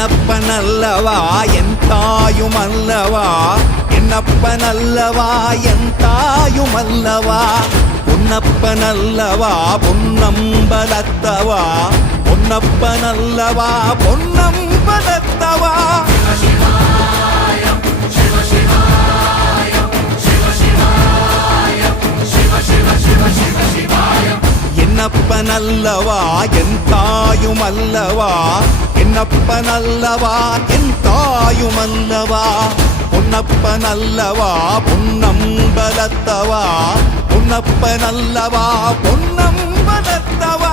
என்னப்பனல்லவா என் தாயுமல்லவா, என்னப்பனல்லவா என் தாயுமல்லவா, பொன்னப்பனல்லவா பொன்னம்பலத்தவா, பொன்னப்பனல்லவா பொன்னம்பலத்தவா. என்னப்பனல்லவா என் தாயுமல்லவா, என்னப்பனல்லவா என் தாயுமல்லவா, பொன்னப்பனல்லவா பொன்னம்பலத்தவா, பொன்னப்பனல்லவா பொன்னம்பலத்தவா.